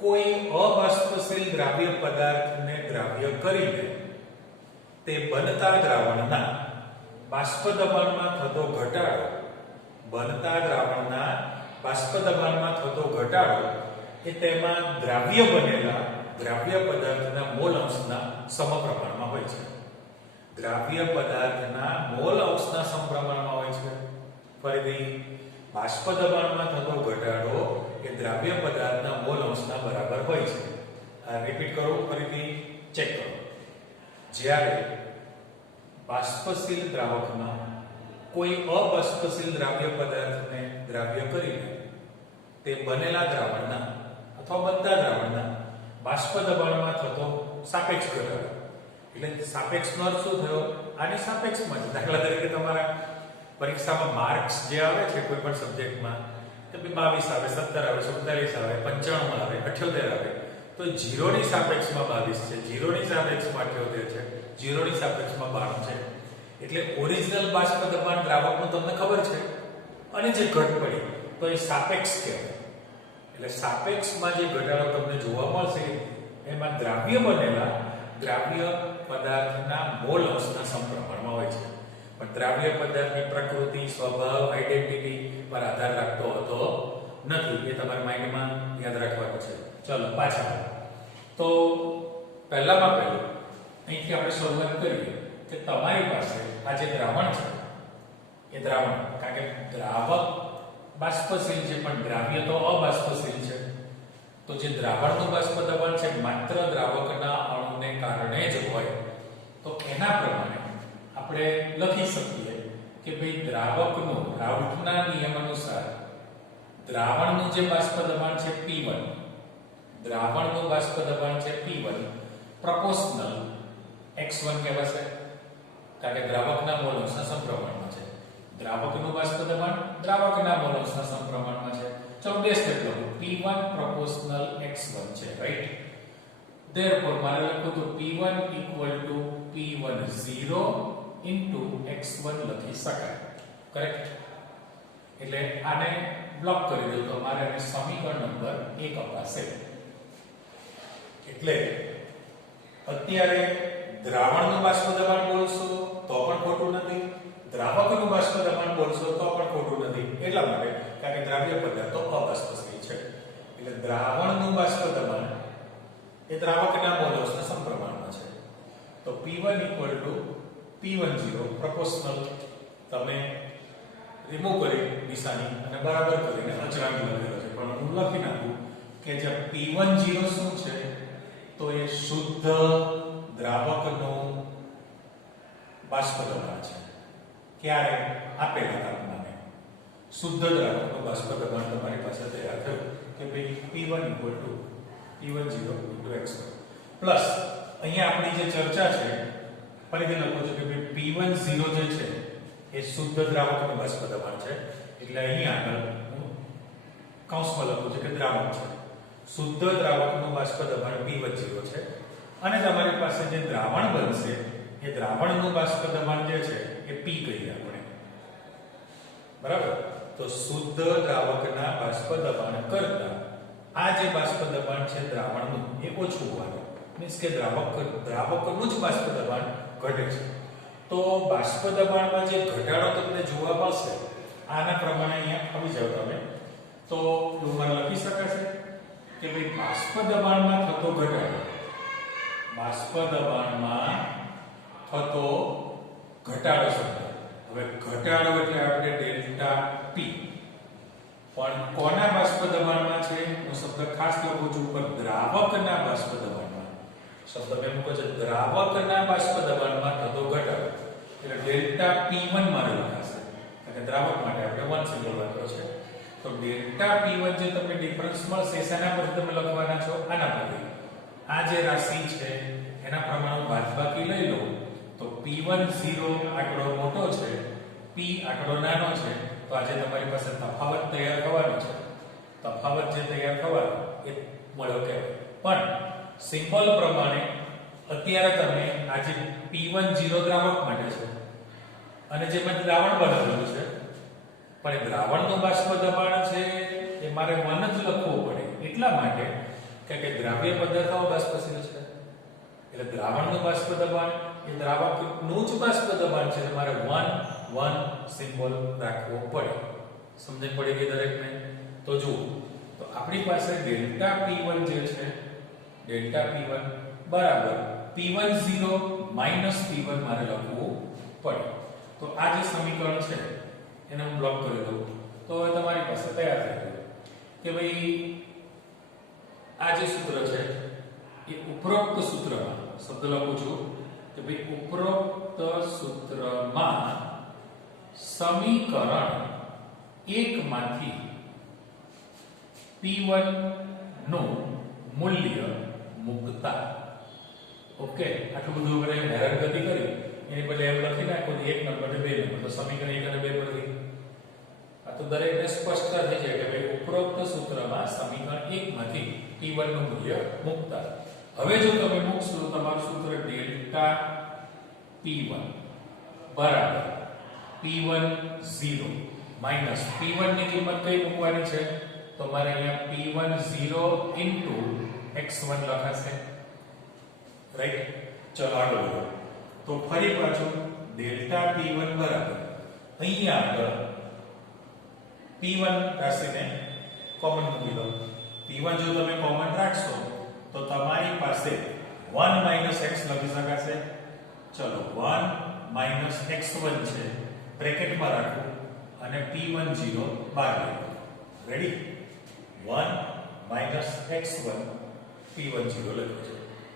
કોઈ અબાષ્પશીલ દ્રાવ્ય પદાર્થને દ્રાવ્ય કરીને તે બનતા દ્રાવણના બાષ્પ દબાણમાં થતો ઘટાડો, બનતા દ્રાવણના બાષ્પ દબાણમાં થતો ઘટાડો એ તેમાં દ્રાવ્ય બનેલા દ્રાવ્ય પદાર્થના મોલ અંશના સમપ્રમાણમાં હોય છે. દ્રાવ્ય પદાર્થના મોલ અંશના સમપ્રમાણમાં હોય છે. ફરીથી બાષ્પ દબાણમાં થતો ઘટાડો એ દ્રાવ્ય પદાર્થના મોલ અંશના બરાબર હોય છે. આ રિપીટ કરો, ફરીથી ચેક કરો. જ્યારે બાષ્પશીલ દ્રાવકમાં કોઈ અબાષ્પશીલ દ્રાવ્ય પદાર્થને દ્રાવ્ય કરીને તે બનેલા દ્રાવણના અથવા બનતા દ્રાવણના બાષ્પ દબાણમાં થતો સાપેક્ષ ઘટાડો એટલે સાપેક્ષનો અર્થ શું થયો? આની સાપેક્ષમાં છે. દાખલા તરીકે તમારા પરીક્ષામાં માર્ક્સ જે આવે છે કોઈ પણ સબ્જેક્ટમાં, તો 22 આવે, 17 આવે, 47 આવે, 95 આવે, 78 આવે, તો 0 ની સાપેક્ષમાં 22 છે, 0 ની સાપેક્ષમાં 78 છે, 0 ની સાપેક્ષમાં 92 છે. એટલે ઓરિજિનલ બાષ્પ દબાણ દ્રાવકનું તમને ખબર છે, અને જે ઘટ પડી તો એ સાપેક્ષ કહેવાય. એટલે સાપેક્ષમાં જે ઘટાડો તમને જોવા મળશે એમાં દ્રાવ્ય બનેલા દ્રાવ્ય પદાર્થના મોલ અંશના સમપ્રમાણમાં હોય છે. પણ દ્રાવ્ય પદાર્થની પ્રકૃતિ, સ્વભાવ, આઈડેન્ટિટી પર આધાર રાખતો હોતો નથી. એ તમારા માઇન્ડમાં યાદ રાખવાનું છે. ચલો પાછા. તો પહેલામાં પહેલું અહીંથી આપણે શરૂઆત કરીએ કે તમારી પાસે આ જે દ્રાવણ છે એ દ્રાવણ, કારણ કે દ્રાવક બાષ્પશીલ છે પણ દ્રાવ્ય તો અબાષ્પશીલ છે. તો જે દ્રાવણનું બાષ્પ દબાણ છે માત્ર દ્રાવકના અણુને કારણે જ હોય. તો એના પ્રમાણે આપણે લખી શકીએ કે ભાઈ દ્રાવકનું રાઉટના નિયમ અનુસાર દ્રાવણનું જે બાષ્પ દબાણ છે P1, દ્રાવણનું બાષ્પ દબાણ છે P1 પ્રોપોર્શનલ x1 કહેવાશે, કારણ કે દ્રાવકના મોલ અંશના સમપ્રમાણમાં છે. દ્રાવકનું બાષ્પ દબાણ દ્રાવકના મોલ અંશના સમપ્રમાણમાં છે. ચલો બે સ્ટેપ લખો. P1 proportional x1 છે, રાઈટ? therefore મારે લખવું તો P1 = P10 into x1 લખી શકાય, કરેક્ટ? એટલે આને બ્લોક કરી દો તો મારે હવે સમીકરણ નંબર 1 અપાશે. એટલે અત્યારે દ્રાવણનું બાષ્પ દબાણ બોલશો તો પણ ખોટું નથી, દ્રાવકનું બાષ્પ દબાણ બોલશો તો પણ ખોટું નથી. એટલા માટે કારણ કે દ્રાવ્ય પદાર્થો અબાષ્પશીલ છે. એટલે દ્રાવણનું બાષ્પ દબાણ એ દ્રાવકના મોલ અંશના સમપ્રમાણમાં છે. તો P1 = P10 પ્રોપોર્શનલ તમે રિમૂવ કરી નિશાની અને બરાબર કરીને અચળાંક લખેલો છે, પણ હું લખી નાખું કે જે P10 શું છે તો એ શુદ્ધ દ્રાવકનું બાષ્પ દબાણ છે. ક્યારે? આપેલા તાપમાને શુદ્ધ દ્રાવકનું બાષ્પ દબાણ તમારી પાસે તૈયાર થયું કે ભાઈ P1 = P10 × x1 પ્લસ અહીંયા આપણી જે ચર્ચા છે ફરીથી લખું છું કે ભાઈ P10 જે છે એ શુદ્ધ દ્રાવકનું બાષ્પ દબાણ છે. એટલે અહીંયા આગળ હું કૌંસમાં લખું છું કે દ્રાવક છે, શુદ્ધ દ્રાવકનું બાષ્પ દબાણ P10 છે. અને તમારી પાસે જે દ્રાવણ બનશે એ દ્રાવણનું બાષ્પ દબાણ જે છે એ P કહીએ આપણે, બરાબર? તો શુદ્ધ દ્રાવકના બાષ્પ દબાણ કરતા આ જે બાષ્પ દબાણ છે દ્રાવણનું એ ઓછું હોવાનું, મીન્સ કે દ્રાવકનું જ બાષ્પ દબાણ ઘટે છે. તો બાષ્પ દબાણમાં જે ઘટાડો તમને જોવા મળશે આના પ્રમાણે અહીંયા આવી જાવ તમે, તો મારે લખી શકાશે કે ભાઈ બાષ્પ દબાણમાં થતો ઘટાડો, બાષ્પ દબાણમાં થતો ઘટાડો શબ્દ. હવે ઘટાડો એટલે આપણે ડેલ્ટા P, પણ કોના બાષ્પ દબાણમાં છે? હું શબ્દ ખાસ લખું છું ઉપર, દ્રાવકના બાષ્પ દબાણમાં. શબ્દ મેં મૂક્યો છે દ્રાવકના બાષ્પ દબાણમાં થતો ઘટાડો, એટલે ડેલ્ટા P1 મારે લખાશે, કારણ કે દ્રાવક માટે આપણે 1 સિમ્બોલ વાપર્યો છે. તો ડેલ્ટા P1 જે તમને ડિફરન્સ મળશે શેના પર તમે લખવાના છો? આના પર. આ જે રાશિ છે એના પ્રમાણે બાદબાકી લઈ લો તો P10 આંકડો મોટો છે, P આંકડો નાનો છે, તો આજે તમારી પાસે તફાવત તૈયાર થવાનો છે. તફાવત જે તૈયાર થવાનો એ મળ્યો કહેવાય. પણ સિમ્બોલ પ્રમાણે અત્યારે તમે આ જે P10 દ્રાવક માટે છે અને જેમાં દ્રાવણ બનાવેલું છે, પણ દ્રાવણનું બાષ્પ દબાણ છે એ મારે 1 જ લખવું પડે. એટલા માટે કે દ્રાવ્ય પદાર્થો બાષ્પશીલ છે, એટલે દ્રાવણનું બાષ્પ દબાણ એ દ્રાવકનું જ બાષ્પ દબાણ છે, મારે 1 સિમ્બોલ રાખવો પડે. સમજણ પડી ગઈ દરેકને? તો જુઓ, તો આપણી પાસે ડેલ્ટા P1 જે છે, ડેલ્ટા P1 બરાબર P10 P1 મારે લખવું પડે. તો આ જે સમીકરણ છે એને હું બ્લોક કરી દઉં તો હવે તમારી પાસે તૈયાર થઈ ગયું કે ભાઈ આ જે સૂત્ર છે એ ઉપરોક્ત સૂત્રમાં શબ્દ લખું છું કે ભાઈ ઉપરોક્ત સૂત્રમાં સમીકરણ 1 માંથી P1 નું મૂલ્ય મૂકતા ઓકે, આટલું બધું આપણે હેરાનગતિ કરી એની બદલે એમ લખી નાખો 1 નંબર ને 2 નંબર, તો સમીકરણ 1 અને 2 પરથી આ તો દરેકને સ્પષ્ટતા થઈ જાય કે ભાઈ ઉપરોક્ત સૂત્રમાં સમીકરણ 1 માંથી p1 નું મૂલ્ય મૂકતા. હવે જો તમે મૂકશો તો તમારું સૂત્ર ડેલ્ટા p1 બરાબર p1 0 માઈનસ p1 ની કિંમત કઈ મૂકવાની છે? તો મારે અહીંયા p1 0 ઇન્ટુ x1 લખાશે, રાઈટ? ચલો આગળ વધો. તો ફરી પાછું ડેલ્ટા p1 બરાબર અહીંયા આગળ p1 રાશિને કોમન મૂકી દો. p1 જો તમે કોમન રાખશો તો તમારી પાસે 1 x લખી શકાશે. ચલો 1 x1 છે, બ્રેકેટમાં રાખો અને p1 0 બહાર કાઢો. રેડી? 1 x1 p1 0 લખ્યું છે.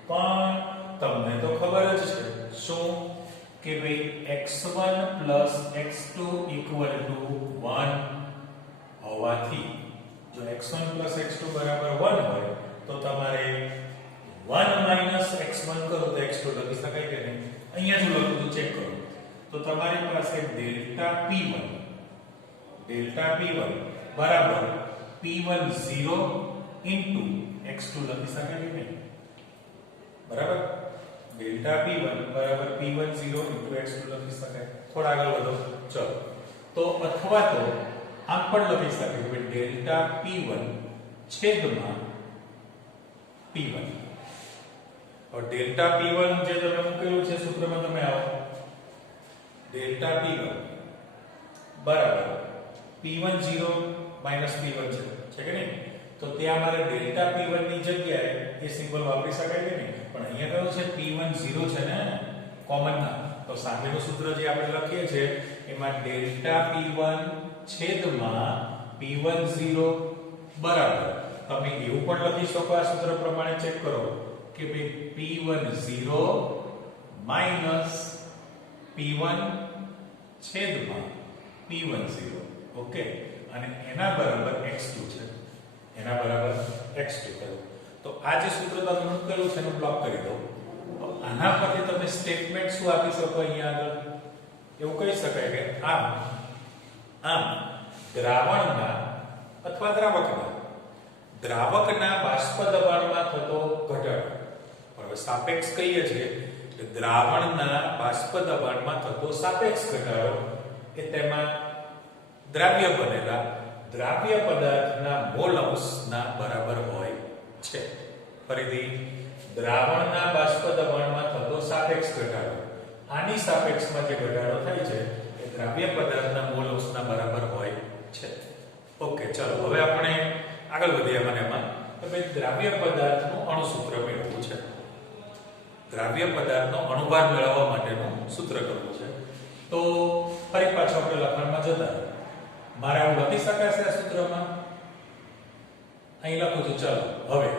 પણ તમને તો ખબર જ છે શું કે ભાઈ x1 x2 1 હોવાથી જો x1 x2 બરાબર 1 હોય તો તમારે 1 x1 કરો તો x2 લખી શકાય કે નહીં? અહીંયા જો લખું તો ચેક કરો. તો તમારી પાસે ડેલ્ટા p1 બરાબર p1 0 ઇન્ટુ x2 લખી શકાય કે નહીં? બરાબર? ડેલ્ટા p1 બરાબર p1 0 ઇન્ટુ x2 લખી શકાય. થોડા આગળ વધો. ચલો, તો અથવા તો આમ પણ લખી શકાય કે ડેલ્ટા p1 છેદમાં p1. और डेल्टा p1 જે તમે મૂકેલું છે સૂત્રમાં તમે આવો ડેલ્ટા p1 બરાબર p1 0 p1 છે કે નહીં? તો ત્યાં મારે ડેલ્ટા p1 ની જગ્યાએ એ સિમ્બોલ વાપરી શકાય કે નહીં? પણ અહીંયા કયું છે p1 0 છે ને કોમન ના, તો સામેનું સૂત્ર જે આપણે લખીએ છે એમાં ડેલ્ટા p1 છેદમાં p1 0 બરાબર તમે એવું પણ લખી શકો આ સૂત્ર પ્રમાણે. ચેક કરો કે ભાઈ p1 0 માઈનસ p1 છેદમાં p1 0. ઓકે, અને એના બરાબર x2 છે, એના બરાબર x2 થયું. તો આ જે સૂત્ર તમે મૂકેલું છે એનું બ્લોક કરી દો. તો આના પરથી તમે સ્ટેટમેન્ટ શું આપી શકો? અહીંયા આગળ એવું કહી શકાય કે આમ દ્રાવણના અથવા દ્રાવકના બાષ્પ દબાણમાં થતો ઘટાડો. હવે સાપેક્ષ કહીએ છીએ કે દ્રાવણના બાષ્પ દબાણમાં થતો સાપેક્ષ ઘટાડો કે તેમાં દ્રાવ્ય બનેલા દ્રાવ્ય પદાર્થના મોલ અંશના બરાબર હોય છે. ફરીથી દ્રાવણના બાષ્પ દબાણમાં થતો સાપેક્ષ ઘટાડો, આની સાપેક્ષમાં જે ઘટાડો થાય છે એ દ્રાવ્ય પદાર્થના મોલ અંશના બરાબર હોય છે. ઓકે, ચલો હવે આપણે આગળ વધીએ. એમાં કે ભાઈ દ્રાવ્ય પદાર્થનું અણુ સૂત્ર મેળવવું છે. દ્રાવ્ય પદાર્થનો અણુભાર મેળવવા માટેનું સૂત્ર કરવું છે. તો ફરી પાછો આપણે લખાણમાં જતા મારે આવું લખી શકાશે આ સૂત્રમાં? અહીં લખું છું. ચલો હવે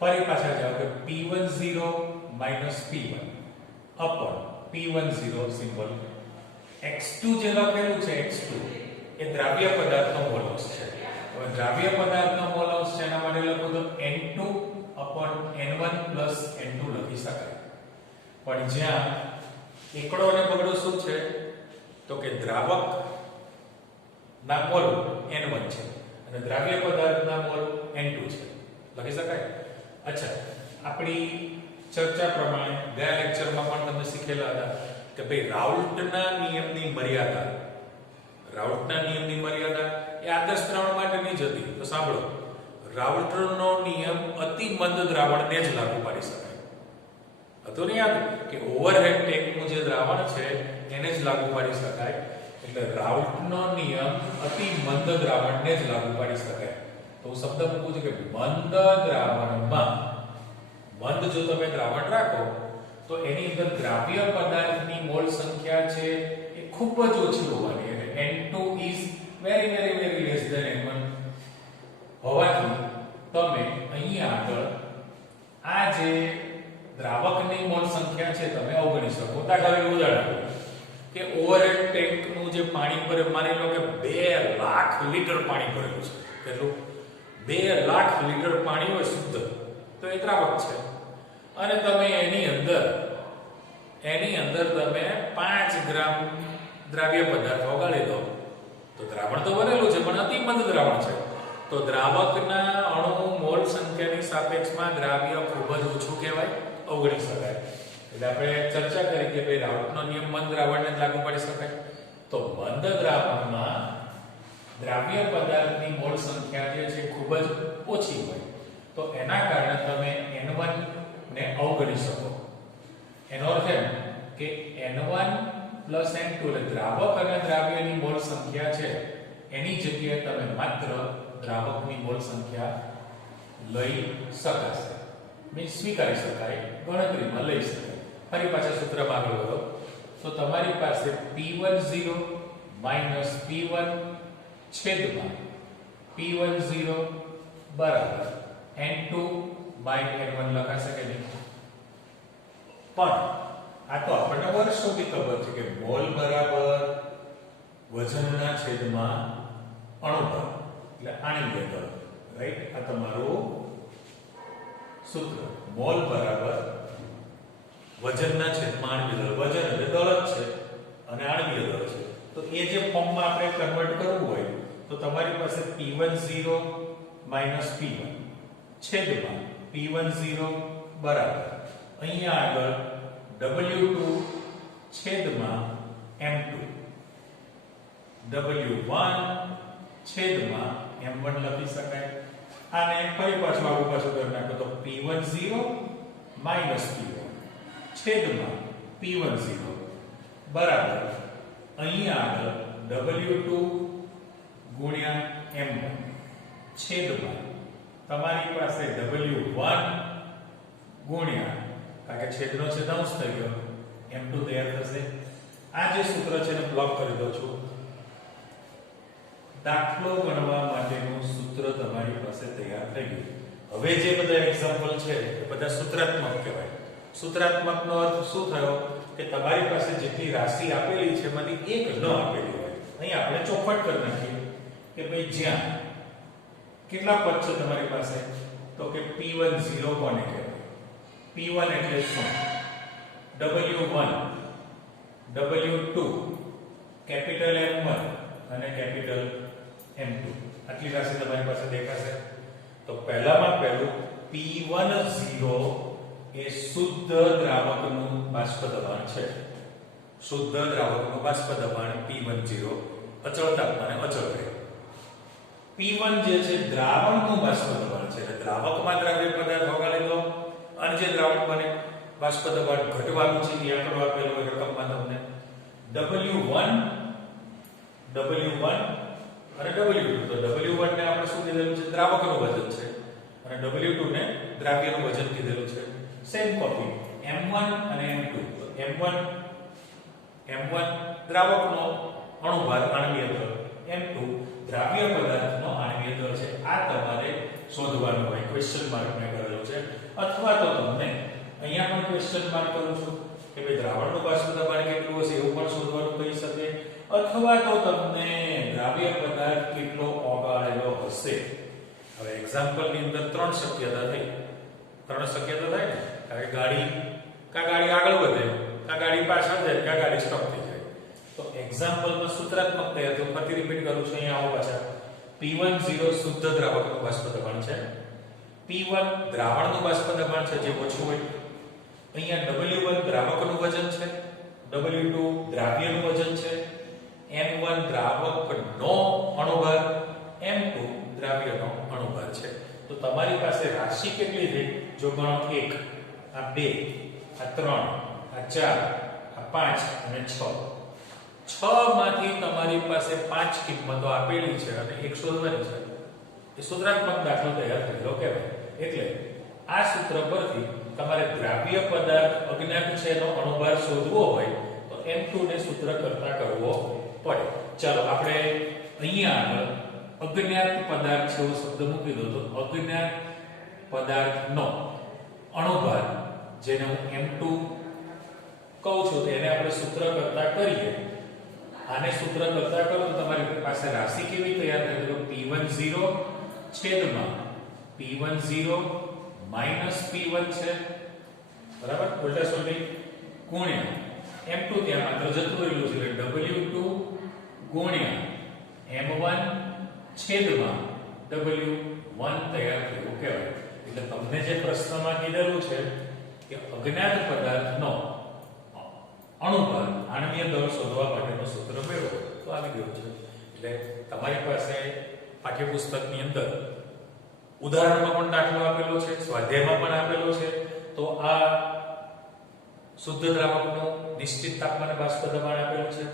ફરી પાછા જાઓ કે p1 0 p1 upon p1 0 symbol x2 જે લખેલું છે x2 એ દ્રાવ્ય પદાર્થનો મોલ અંશ છે. હવે દ્રાવ્ય પદાર્થનો મોલ અંશ છે એના માટે લખું તો n2 upon n1 n2 લખી શકાય. પણ જ્યાં એકડો અને બગડો શું છે તો કે દ્રાવક ના મોલ n1 છે અને દ્રાવ્ય પદાર્થના મોલ n2 છે, લખી શકાય. અચ્છા, આપણી ચર્ચા પ્રમાણે ગયા લેક્ચરમાં પણ તમે શીખેલા હતા કે ભાઈ રાઉલ્ટના નિયમની મર્યાદા એ આદર્શ દ્રાવણ માટેની જ હતી. તો સાંભળો, રાઉલ્ટનો નિયમ અતિ મંદ દ્રાવણને જ લાગુ પાડી શકાય હતો ને યાદ કે ઓવરહેડ ટેન્કનું જે દ્રાવણ છે એને જ લાગુ પાડી શકાય. એટલે રાઉલ્ટનો નિયમ અતિ મંદ દ્રાવણને જ લાગુ પાડી શકાય. તો હું શબ્દ મૂકું છું કે મંદ દ્રાવણમાં મંદ જો તમે દ્રાવણ રાખો તો એની અંદર દ્રાવ્ય પદાર્થની મોલ સંખ્યા છે એ ખૂબ જ ઓછી હોવાની અને n2 is very less than n1 હોવાથી તમે અહીં આગળ આ જે દ્રાવકની મોલ સંખ્યા છે તમે અવગણી શકો. દાખલા તરીકે ઉદાહરણ કે ઓવરહેડ ટેન્કનું જે પાણી ભરે, માની લો કે 2 લાખ લીટર પાણી ભરેલું છે. કેટલું? 2 લાખ લીટર પાણી હોય શુદ્ધ, તો એ દ્રાવક છે. અને તમે એની અંદર તમે 5 ગ્રામ દ્રાવ્ય પદાર્થ ઓગાળી દો તો દ્રાવણ તો બનેલું છે પણ અતિમંદ દ્રાવણ છે તો દ્રાવકના અણુ મોલ સંખ્યાની સાપેક્ષમાં દ્રાવ્ય ખૂબ જ ઓછું કહેવાય, અવગણી શકાય. એટલે આપણે ચર્ચા કરી કે ભાઈ રાઉટનો નિયમ મંદ દ્રાવણને જ લાગુ પડી શકાય. તો મંદ દ્રાવણમાં દ્રાવ્ય પદાર્થની મોલ સંખ્યા જે છે ખૂબ જ ઓછી હોય તો એના કારણે તમે N1 ને અવગણી શકો. એનો અર્થ એમ કે N1 પ્લસ N2 એટલે દ્રાવક અને દ્રાવ્યની મોલ સંખ્યા છે એની જગ્યાએ તમે માત્ર દ્રાવકની મોલ સંખ્યા લઈ શકાશે, મીન્સ સ્વીકારી શકાય, ગણતરીમાં લઈ શકાય. ફરી પાછા સૂત્રમાં આગળ વધો તો તમારી પાસે P10 માઈનસ P1 છેદમાં P10 બરાબર N2 બાય N1 લખાશે કે નહીં? પણ આ તો આપણને વર્ષોથી ખબર છે કે મોલ બરાબર વજનના છેદમાં અણુભાર એટલે આણ્વીય દળ, રાઈટ? આ તમારું સૂત્ર મોલ બરાબર વજનના છેદમાં આણ્વીય દળ. વજન એટલે દળ જ છે અને આણ્વીય દળ છે તો એ જે ફોર્મમાં આપણે કન્વર્ટ કરવું હોય તો તમારી પાસે P10 માઈનસ P1 છેદમાં P10 બરાબર અહીંયા આગળ W2 છેદમાં M2 W1 છેદમાં M1 લખી શકાય. આને ફરી પાછું આગળ પાછું કરી નાખો તો P10 માઈનસ P1 છેદમાં P10 બરાબર અહીંયા આગળ W2 ગુણ્યા M1 છેદમાં તમારી પાસે W1 ગુણ્યા કારણ કે છેદનો છેદ અંશ થઈ ગયો M2 તૈયાર થશે. આ જે સૂત્ર છે એને બ્લોક કરી દો છું. દાખલો ગણવા માટેનું સૂત્ર તમારી પાસે તૈયાર થઈ ગયું. હવે જે બધા એક્ઝામ્પલ છે એ બધા સૂત્રાત્મક કહેવાય. સૂત્રાત્મકનો અર્થ શું થયો કે તમારી પાસે જેટલી રાશિ આપેલી છે એમાંથી એક ન આપેલી હોય. અહીં આપણે ચોખવટ કરી નાખીએ કે ભાઈ જ્યાં કેટલા પદ છે તમારી પાસે તો કે P10 કોને કહેવાય? P1 એટલે શું? W1 W2 કેપિટલ M1 અને કેપિટલ M2 આટલી રાશિ તમારી પાસે દેખાશે. તો પહેલામાં પહેલું P10 એ શુદ્ધ દ્રાવકનું બાષ્પ દબાણ છે. શુદ્ધ દ્રાવકનું બાષ્પ દબાણ P10 અચળ તાપમાને અચળ રહે. P1 જે છે દ્રાવણનું બાષ્પ દબાણ છે એટલે દ્રાવકમાં દ્રાવ્ય પદાર્થ ઓગાળી દો અને જે દ્રાવણ બને બાષ્પ દબાણ ઘટવાનું છે એ આંકડો આપેલો હોય રકમમાં તમને W1 અને W2. તો W1 ને આપણે શું કીધેલું છે? દ્રાવકનું વજન છે અને W2 ને દ્રાવ્યનું વજન કીધેલું છે. સેમ કોપી M1 અને M2. તો M1 દ્રાવકનો અણુભાર આણ્વીય દળ, M2 દ્રાવ્ય પદાર્થનો આણ્વીય દળ છે. આ તમારે શોધવાનું હોય. ક્વેશ્ચન માર્ક મેં કરેલો છે અથવા તો તમને અહીંયા પણ ક્વેશ્ચન માર્ક કરું છું કે ભાઈ દ્રાવણનું બાષ્પ દબાણ કેટલું હશે એવું પણ શોધવાનું કહી શકે અથવા તો તમને દ્રાવ્ય પદાર્થ કેટલો ઓગાળેલો હશે. હવે એક્ઝામ્પલ ની અંદર ત્રણ શક્યતા થાય ને કારણ કે ગાડી આગળ વધે કા ગાડી પાછળ જાય કા ગાડી સ્ટોપ થઈ જાય. તો એક્ઝામ્પલમાં સૂત્રાત્મક તૈયાર તો ફરી રિપીટ કરું છું. અહીંયા આવો પાછા P10 શુદ્ધ દ્રાવકનું બાષ્પ દબાણ છે. P1 દ્રાવણનું બાષ્પ દબાણ છે જે ઓછું હોય. અહીંયા W1 દ્રાવકનું વજન છે, W2 દ્રાવ્યનું વજન છે, M1 દ્રાવકનો અણુભાર, M2 દ્રાવ્યનો અણુભાર છે. તો તમારી પાસે રાશિ કેટલી છે? જો ગણો 1 આ 2 આ 3 આ 4 આ 5 અને 6. 6 માંથી તમારી પાસે 5 કિંમતો આપેલી છે અને 1 શોધવાની છે. એ સૂત્રાત્મક દાખલો તૈયાર થયેલો કહેવાય. એટલે આ સૂત્ર પરથી તમારે દ્રાવ્ય પદાર્થ અજ્ઞાત છે એનો અણુભાર શોધવો હોય તો M2 ને સૂત્ર કરતા કરવો પડે. ચાલો આપણે અહીંયા આગળ અજ્ઞાત પદાર્થ છે એવો શબ્દ મૂકી દો તો અજ્ઞાત પદાર્થનો અણુભાર જેને હું M2 કહું છું તો એને આપણે સૂત્ર કરતા કરીએ. આને સૂત્ર કરતા કરો તો તમારી પાસે રાશિ કેવી તૈયાર થાય તો P10 છેદમાં P10 માઈનસ P1 છે બરાબર, ઉલટા સોલ્વિંગ ગુણ્યા m2 ત્યાં માત્ર જતું રહેલું છે એટલે w2 ગુણ્યા m1 છેદમાં w1 તૈયાર થયું કહેવાય. એટલે તમને જે પ્રશ્નમાં કીધેલું છે કે અજ્ઞાત પદાર્થનો અણુભાર આણ્વીય દળ શોધવા માટેનું સૂત્ર મેળવો તો આવી ગયું છે. એટલે તમારી પાસે પાઠ્યપુસ્તકની અંદર ઉદાહરણમાં પણ દાખલો આપેલો છે, સ્વાધ્યાયમાં પણ આપેલો છે. તો આ શુદ્ધ દ્રાવકનું નિશ્ચિત તાપમાને બાષ્પ દબાણ આપેલું છે,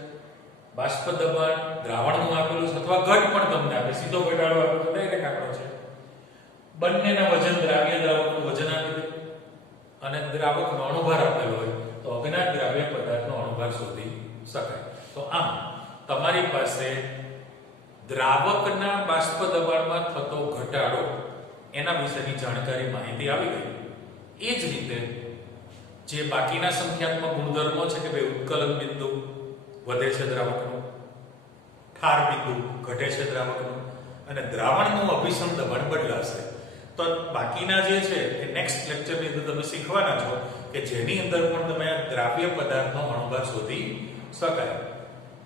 બાષ્પ દબાણ દ્રાવણનું આપેલું છે, અથવા ઘટ પણ તમને આપે, સીધો ઘટાડો આપે તો ડાયરેક્ટ આંકડો છે. બંનેના વજન, દ્રાવ્ય દ્રાવકનું વજન આપી દે અને દ્રાવકનો અણુભાર આપેલો હોય તો અજ્ઞાત દ્રાવ્ય પદાર્થનો અણુભાર શોધી શકાય. તો આમ તમારી પાસે દ્રાવકના બાષ્પ દબાણમાં થતો ઘટાડો એના વિશેની જાણકારી, માહિતી આવી ગઈ. એ જ રીતે જે બાકીના સંખ્યાત્મક ગુણધર્મો છે કે ભાઈ ઉત્કલન બિંદુ વધે છે દ્રાવકનું, ઠાર બિંદુ ઘટે છે દ્રાવકનું, અને દ્રાવણનું અભિસરણ દબાણ બદલાશે. તો બાકીના જે છે એ નેક્સ્ટ લેક્ચરની અંદર તમે શીખવાના છો કે જેની અંદર પણ તમે દ્રાવ્ય પદાર્થનો અણુભાર શોધી શકાય.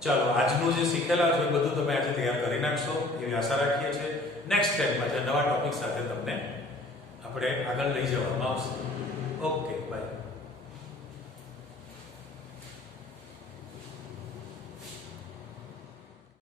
ચાલો, આજનું જે શીખેલા છો એ બધું તમે આજે તૈયાર કરી નાખશો એવી આશા રાખીએ છીએ. નેક્સ્ટ ટાઈમમાં જે નવા ટોપિક સાથે તમને આપણે આગળ લઈ જવામાં આવશે. Okay, by.